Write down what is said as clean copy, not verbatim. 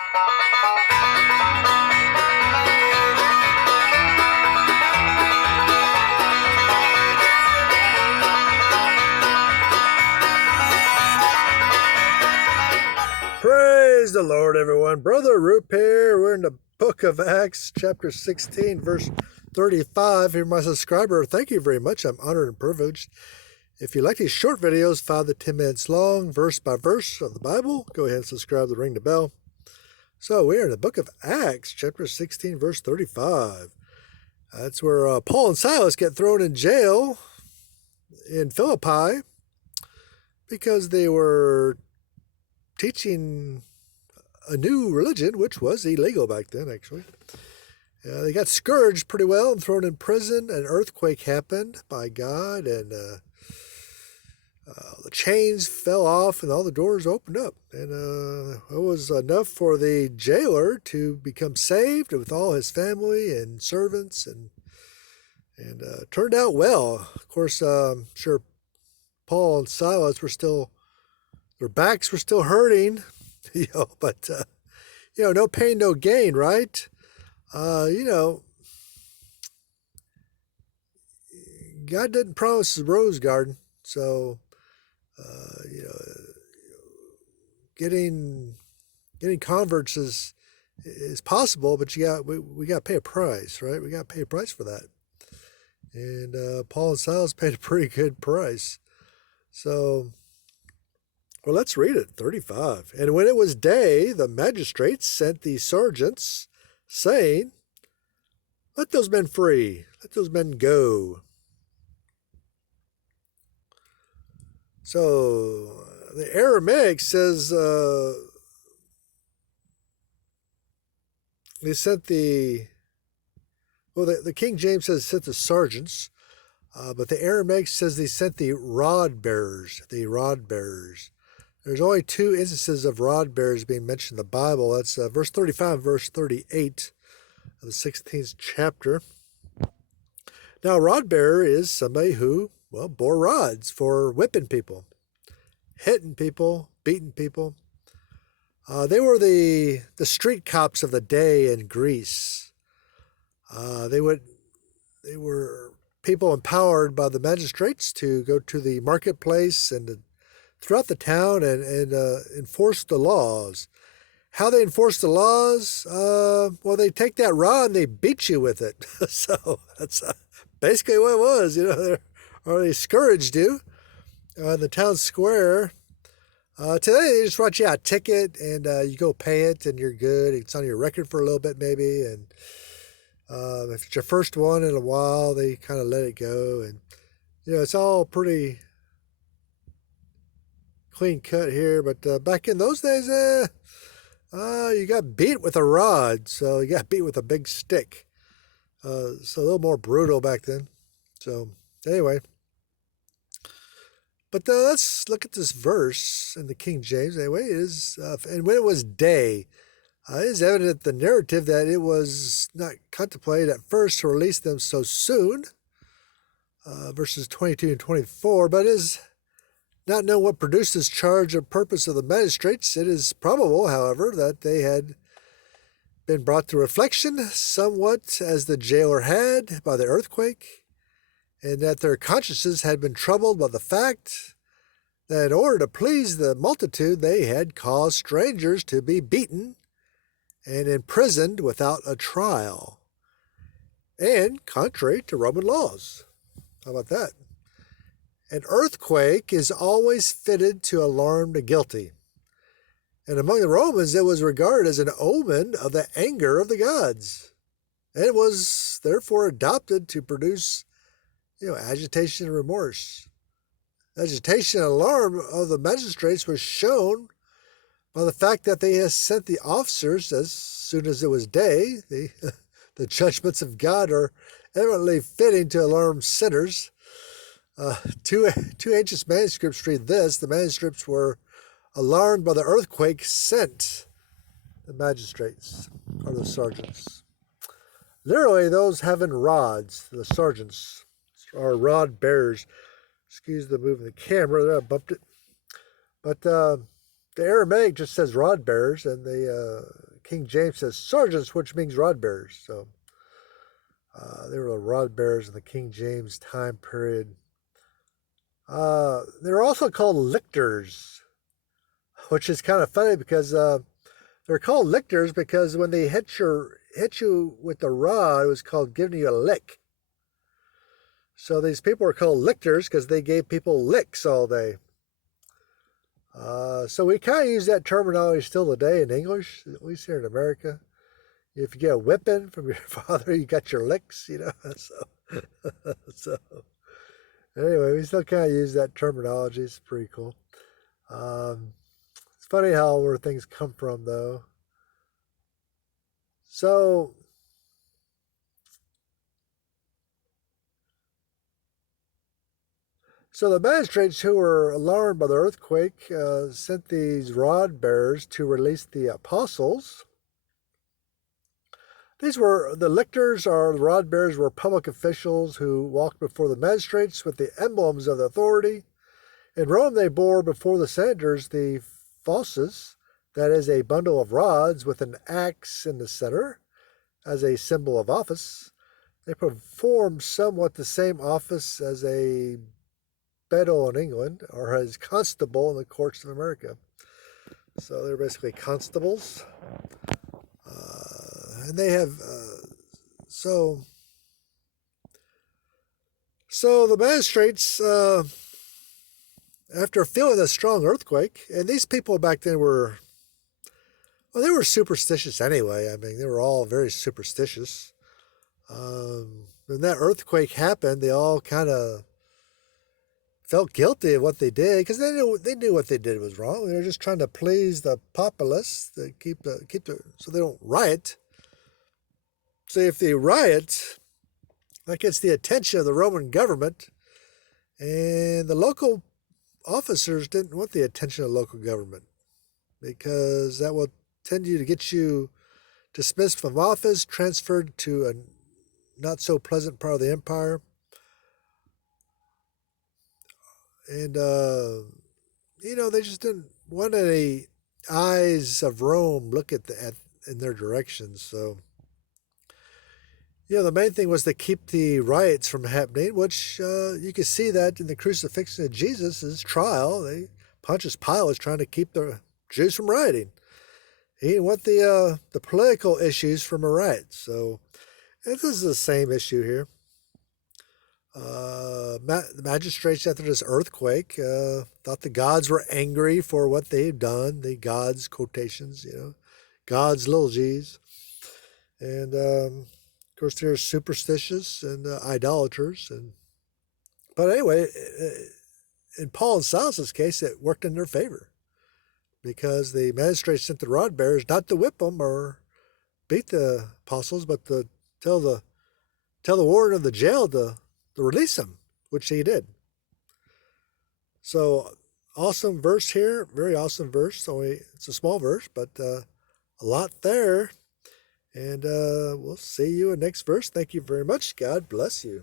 Praise the Lord, everyone. Brother Roop here. We're in the book of Acts, chapter 16, verse 35. Here, my subscriber, thank you very much. I'm honored and privileged. If you like these short videos, 5 to 10 minutes long, verse by verse of the Bible, go ahead and subscribe and ring the bell. So we're in the book of Acts, chapter 16, verse 35. That's where Paul and Silas get thrown in jail in Philippi because they were teaching a new religion, which was illegal back then, actually. They got scourged pretty well and thrown in prison. An earthquake happened by God, and the chains fell off and all the doors opened up. And it was enough for the jailer to become saved with all his family and servants, and turned out well. Of course, I'm sure Paul and Silas were still, their backs were still hurting, but no pain, no gain, right? God didn't promise a rose garden, so getting converts is possible, but we got to pay a price, right? We got to pay a price for that, and Paul and Silas paid a pretty good price. So, well, let's read it. 35. And when it was day, the magistrates sent the sergeants, saying, "Let those men free. Let those men go." So the Aramaic says they sent the King James says sent the sergeants, but the Aramaic says they sent the rod bearers. The rod bearers. There's only 2 instances of rod bearers being mentioned in the Bible. That's verse 35 and verse 38 of the 16th chapter. Now, a rod bearer is somebody who, bore rods for whipping people, hitting people, beating people. They were the street cops of the day in Greece. They were people empowered by the magistrates to go to the marketplace and throughout the town and enforce the laws. How they enforce the laws? They take that rod and they beat you with it. So that's basically what it was. They scourged you in the town square. Today they just write you out a ticket and you go pay it and you're good. It's on your record for a little bit maybe, and if it's your first one in a while, they kind of let it go, and it's all pretty clean cut here. But back in those days, you got beat with a rod, so you got beat with a big stick. So a little more brutal back then. So anyway, but let's look at this verse in the King James. Anyway, it is and when it was day, it is evident the narrative that it was not contemplated at first to release them so soon. Verses 22 and 24, but is not known what produced this charge or purpose of the magistrates. It is probable, however, that they had been brought to reflection somewhat, as the jailer had, by the earthquake, and that their consciences had been troubled by the fact that in order to please the multitude, they had caused strangers to be beaten and imprisoned without a trial, and contrary to Roman laws. How about that? An earthquake is always fitted to alarm the guilty. And among the Romans, it was regarded as an omen of the anger of the gods. And it was therefore adopted to produce, agitation and remorse. Agitation and alarm of the magistrates was shown by the fact that they had sent the officers as soon as it was day. The judgments of God are evidently fitting to alarm sinners. Two ancient manuscripts read this: the manuscripts were alarmed by the earthquake sent the magistrates, or the sergeants. Literally, those having rods, the sergeants, are rod bearers. Excuse the movement of the camera there, I bumped it. But the Aramaic just says rod bearers, and the King James says sergeants, which means rod bearers. So they were the rod bearers in the King James time period. They're also called lictors, which is kind of funny because they're called lictors because when they hit you with the rod, it was called giving you a lick. So these people were called lictors because they gave people licks all day. So we kind of use that terminology still today in English, at least here in America. If you get a whipping from your father, you got your licks, you know. So anyway, we still kind of use that terminology. It's pretty cool. It's funny how where things come from, though. So the magistrates who were alarmed by the earthquake sent these rod bearers to release the apostles. These were the lictors, or the rod bearers, were public officials who walked before the magistrates with the emblems of the authority. In Rome, they bore before the senators the fauces, that is, a bundle of rods with an axe in the center, as a symbol of office. They performed somewhat the same office as a beadle in England, or as constable in the courts of America. So they're basically constables. And they have, so the magistrates, after feeling a strong earthquake, and these people back then were, well, they were superstitious anyway. I mean, they were all very superstitious. When that earthquake happened, they all kind of felt guilty of what they did because they knew what they did was wrong. They were just trying to please the populace to keep so they don't riot. So if they riot, that gets the attention of the Roman government, and the local officers didn't want the attention of local government because that will tend to get you dismissed from office, transferred to a not so pleasant part of the empire. And, they just didn't want any eyes of Rome look in their direction. So, the main thing was to keep the riots from happening, which you can see that in the crucifixion of Jesus' trial. Pontius Pilate was trying to keep the Jews from rioting. He didn't want the political issues from a riot. So this is the same issue here. The magistrates, after this earthquake, thought the gods were angry for what they had done. The gods, quotations, gods, little g's. And, of course, they're superstitious and idolaters. But anyway, in Paul and Silas's case, it worked in their favor because the magistrates sent the rod bearers not to whip them or beat the apostles, but to tell the warden of the jail to release them, which he did. So awesome verse here, very awesome verse. Only it's a small verse, but a lot there. And we'll see you in next verse. Thank you very much. God bless you.